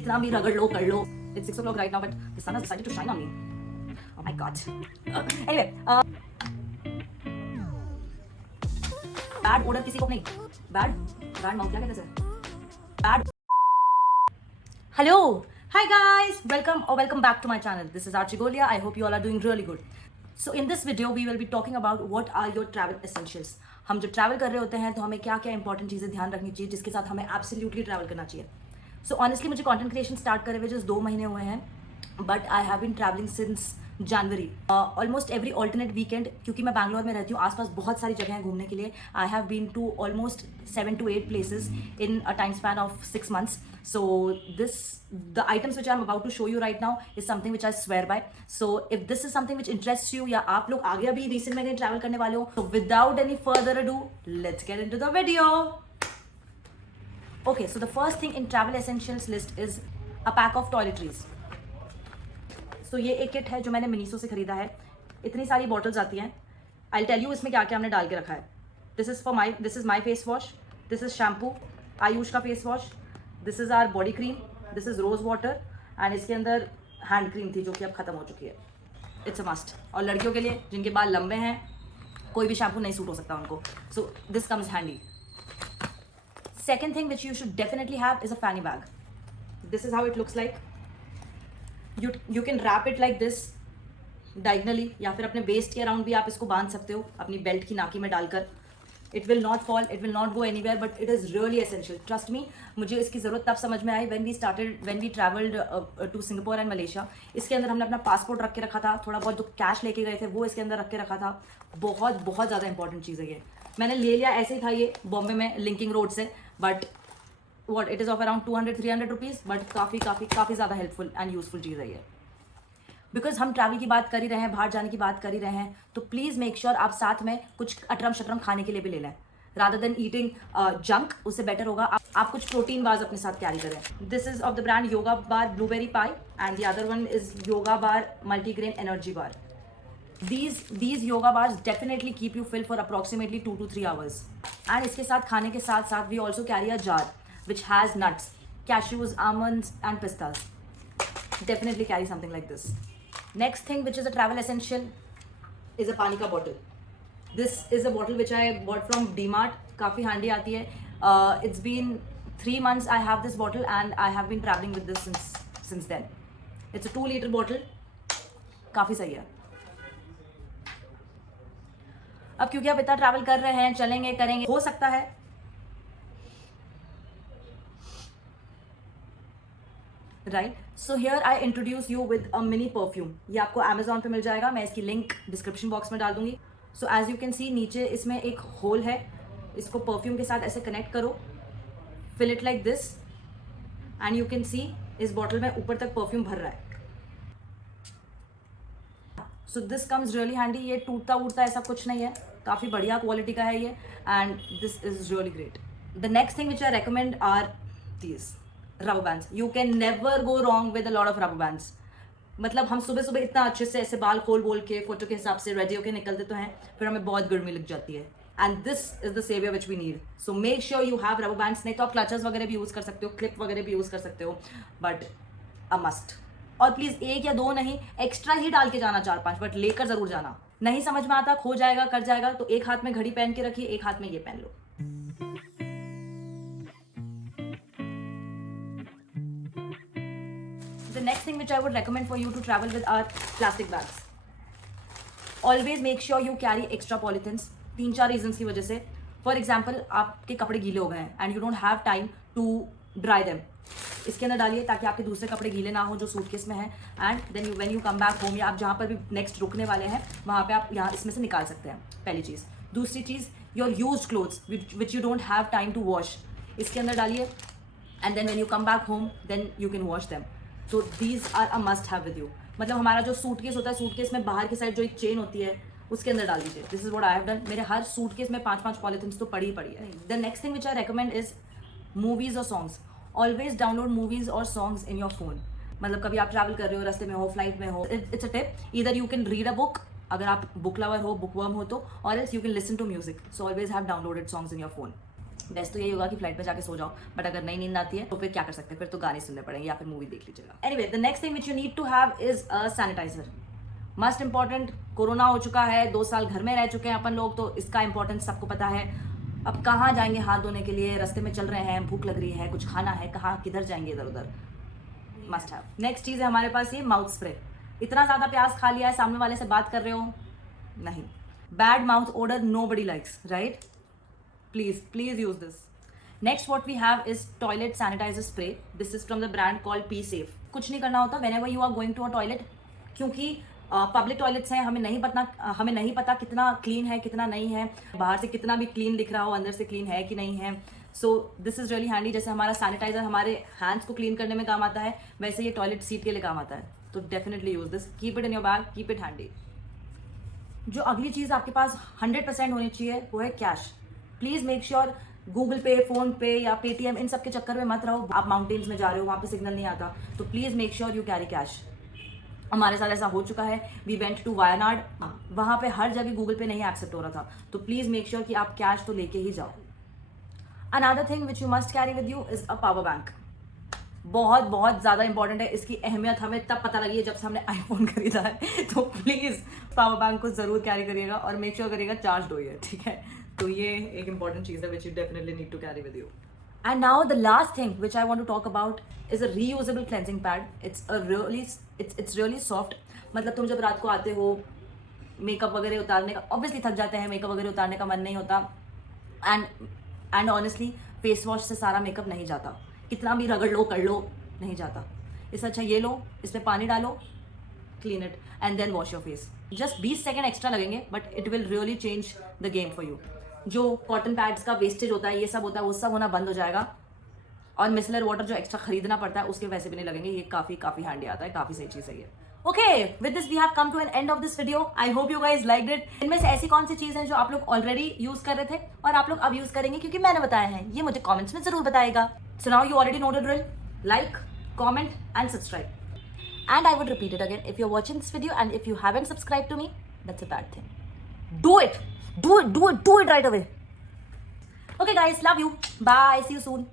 कितना भी रगड़ लो कर लो. It's 6 o'clock right now, but the sun has decided to shine on me. Oh my god. Anyway, bad odor किसी को नहीं. Bad mouth क्या कहते हैं? Bad. Hello. Hi guys. Welcome back to my channel. This is Archie Golia. I hope you all are doing really good. So in this video we will be talking about what are your travel essentials. हम जब travel कर रहे होते हैं तो हमें क्या क्या इंपॉर्टेंट चीज़ें ध्यान रखनी चाहिए जिसके साथ हमें एब्सोल्युटली ट्रैवल करना चाहिए. सो ऑनेस्टली मुझे कंटेंट क्रिएशन स्टार्ट करे हुए जस्ट 2 महीने हुए हैं, but I have been travelling since January almost every alternate weekend, क्योंकि मैं बैंगलोर में रहती हूँ. आसपास बहुत सारी जगह हैं घूमने के लिए. I have been to almost 7 to 8 places in a time span of 6 months. So the items which I'm about to show you right now is something which I swear by. So if this is something which interests you या आप लोग आगे अभी recent में कहीं travel करने वाले हो, so without any further ado, let's get into the video. Okay, so the first thing in travel essentials list is a pack of toiletries. So ये एक किट है जो मैंने मिनीसो से खरीदा है. इतनी सारी बॉटल्स आती हैं. I'll tell you इसमें क्या क्या हमने डाल के रखा है. This is my face wash. This is shampoo. Ayush का face wash. This is our body cream. This is rose water. And इसके अंदर हैंड क्रीम थी जो कि अब खत्म हो चुकी है. It's a must. और लड़कियों के लिए जिनके बाल लंबे हैं, कोई भी शैम्पू नहीं सूट हो सकता उनको. So this comes handy. Second thing which you should definitely have is a fanny bag. This is how it looks like. You can wrap it like this diagonally, या फिर अपने वेस्ट के around भी आप इसको बांध सकते हो अपनी बेल्ट की नाकी में डालकर. It will not fall, it will not go anywhere, but it is really essential. Trust me, मुझे इसकी ज़रूरत तब समझ में आई when we traveled to Singapore and Malaysia. इसके अंदर हमने अपना पासपोर्ट रख के रखा था, थोड़ा बहुत जो कैश लेके गए थे वो इसके अंदर रख के रखा था. बहुत बहुत ज़्यादा इंपॉर्टेंट चीज़ है ये. मैंने ले लिया ऐसे ही था ये बॉम्बे में लिंकिंग रोड से, but it is of around 200-300 rupees, but काफ़ी ज़्यादा हेल्पफुल एंड यूजफुल चीज़ है ये. बिकॉज हम ट्रैवल की बात कर ही रहे हैं, बाहर जाने की बात कर ही रहे हैं, तो प्लीज़ मेक श्योर आप साथ में कुछ अटरम शटरम खाने के लिए भी ले लें. रादर देन ईटिंग जंक, उससे बेटर होगा आप कुछ प्रोटीन बार्स अपने साथ कैरी करें. This is of the brand yoga bar blueberry pi and the other one is yoga bar multigrain energy bar. These yoga bars definitely keep you filled for approximately 2 to 3 hours. And इसके साथ खाने के साथ साथ we also carry a jar which has nuts, cashews, almonds and pistas. Definitely carry something like this. Next thing which is a travel essential is a पानी का bottle. This is a bottle which I bought from DMart. काफ़ी handy आती है. It's been 3 months I have this bottle and I have been traveling with this since then. It's a 2-liter bottle. काफ़ी सही है. अब क्योंकि आप इतना ट्रैवल कर रहे हैं, चलेंगे करेंगे, हो सकता है right. So here I introduce you with a mini perfume. ये आपको अमेजोन पे मिल जाएगा, मैं इसकी लिंक डिस्क्रिप्शन बॉक्स में डाल दूंगी. So as you can see नीचे इसमें एक होल है, इसको परफ्यूम के साथ ऐसे कनेक्ट करो, fill it like this and you can see इस बॉटल में ऊपर तक परफ्यूम भर रहा है. So this comes really handy. ये टूटता वूटता ऐसा कुछ नहीं है, काफ़ी बढ़िया क्वालिटी का है ये, and this is really great. The next thing which I recommend are these rubber bands. You can never go wrong with a lot of rubber bands. मतलब हम सुबह सुबह इतना अच्छे से ऐसे बाल खोल बोल के फोटो के हिसाब से रेडी होके निकलते तो हैं, फिर हमें बहुत गर्मी लग जाती है. And this is the saviour which we need. So make sure you have rubber bands. नहीं तो आप क्लचर्स वगैरह भी यूज़ कर सकते हो, क्लिप वगैरह भी यूज़ कर सकते हो, बट अ मस्ट. और प्लीज़ 1 या 2 नहीं, एक्स्ट्रा ही डाल के जाना 4-5, बट लेकर ज़रूर जाना. नहीं समझ में आता, खो जाएगा, कर जाएगा, तो एक हाथ में घड़ी पहन के रखिए, एक हाथ में ये पहन लो. The next thing which I would recommend for you to travel with are plastic bags. Always make sure you carry extra polythenes. 3-4 regions की वजह से. फॉर एग्जाम्पल आपके कपड़े गीले हो गए हैं and you don't have time to dry them. इसके अंदर डालिए ताकि आपके दूसरे कपड़े गीले ना हो जो सूटकेस में है, and then when you come back home या आप जहाँ पर भी नेक्स्ट रुकने वाले हैं वहाँ पे आप यहाँ इसमें से निकाल सकते हैं. पहली चीज़. दूसरी चीज़, your used clothes which you don't have time to wash, इसके अंदर डालिए, and then when you come back home then you can wash them. So these are a must have with you. मतलब हमारा जो सूटकेस होता है, suitcase में बाहर की साइड जो एक चेन होती है उसके अंदर डाल दीजिए. This is what I have done. मेरे हर सूटकेस में 5-5 पॉलिथिन्स तो पड़ी है. The next thing which I recommend is movies और सॉन्ग्स. ऑलवेज डाउनलोड मूवीज और सॉन्ग्स इन योर फोन. मतलब कभी आप ट्रैवल कर रहे हो, रास्ते में हो, फ्लाइट में हो, it's a tip. Either you can read a book, अगर आप बुक लवर हो, बुकवर्म हो तो, और else you can listen to music. So always have downloaded songs in your phone. Best तो यही होगा कि फ्लाइट में जाके सो जाओ, बट अगर नहीं नींद आती है तो फिर क्या कर सकते हैं, फिर तो गाने सुनने पड़ेंगे या फिर मूवी देख लीजिएगा। Anyway, the next thing which you need to have is a sanitiser. Must important. Corona हो चुका है, 2 साल घर में रह चुके हैं अपन लोग, तो इसका इंपॉर्टेंस सबको पता है। अब कहाँ जाएंगे हाथ धोने के लिए, रास्ते में चल रहे हैं, भूख लग रही है, कुछ खाना है, कहाँ किधर जाएंगे इधर उधर, मस्ट हैव। नेक्स्ट चीज़ है हमारे पास ये माउथ स्प्रे। इतना ज़्यादा प्याज खा लिया है, सामने वाले से बात कर रहे हो, नहीं, bad mouth odour nobody likes, right? Please use this. Next what we have is toilet sanitizer spray. This is from the brand called P Safe. कुछ नहीं करना होता whenever you are going to a toilet, क्योंकि public toilets हैं, हमें नहीं पता कितना क्लीन है कितना नहीं है, बाहर से कितना भी क्लीन दिख रहा हो, अंदर से क्लीन है कि नहीं है। So this is really handy. जैसे हमारा सैनिटाइजर हमारे हैंड्स को क्लीन करने में काम आता है, वैसे ये टॉयलेट सीट के लिए काम आता है। तो definitely use this, keep it in your bag, keep it handy. जो अगली चीज़ आपके पास 100% होनी चाहिए वो है cash. Please make sure Google पे, फोन पे या पेटीएम, इन सब के चक्कर में मत रहो। आप माउंटेन्स में जा रहे हो, वहाँ पे सिग्नल नहीं आता, तो please make sure you carry cash. हमारे साथ ऐसा हो चुका है, वी वेंट टू वायनाड, वहाँ पे हर जगह गूगल पे नहीं एक्सेप्ट हो रहा था, तो प्लीज़ मेक श्योर कि आप कैश तो लेके ही जाओ। Another thing which you must carry with you is a power bank. बहुत ज़्यादा इंपॉर्टेंट है। इसकी अहमियत हमें तब पता लगी है जब से हमने आईफोन खरीदा है, तो प्लीज़ पावर बैंक को ज़रूर कैरी करिएगा और मेक श्योर करिएगा चार्ज हो, ठीक है। तो ये एक इंपॉर्टेंट चीज़ है which you definitely need to carry with you. And now the last thing which I want to talk about is a reusable cleansing pad. It's really soft. मतलब तुम जब रात को आते हो, मेकअप वगैरह उतारने का, ऑब्वियसली थक जाते हैं, मेकअप वगैरह उतारने का मन नहीं होता, एंड ऑनेस्टली फेस वॉश से सारा मेकअप नहीं जाता, कितना भी रगड़ लो कर लो नहीं जाता। इससे अच्छा ये लो, इसमें पानी डालो, clean it and then wash your face. Just 20 second extra लगेंगे, but it will really change the game for you. जो कॉटन पैड्स का वेस्टेज होता है, ये सब होता है, वो सब होना बंद हो जाएगा, और मिसलर वाटर जो एक्स्ट्रा खरीदना पड़ता है उसके पैसे भी नहीं लगेंगे। ये काफ़ी हैंडी आता है, काफ़ी सही चीज़ है ये। Okay, with this we have come to an end of this video. I hope you guys liked it. इनमें से ऐसी कौन सी चीज़ है जो आप लोग ऑलरेडी यूज़ कर रहे थे और आप लोग अब यूज़ करेंगे क्योंकि मैंने बताया है, ये मुझे कॉमेंट्स में ज़रूर बताएगा। So now you already know the drill, like, comment and subscribe. And I would repeat it again, if you're watching this video and if you haven't subscribed to me, that's a bad thing. Do it right away. Okay guys, love you. Bye, see you soon.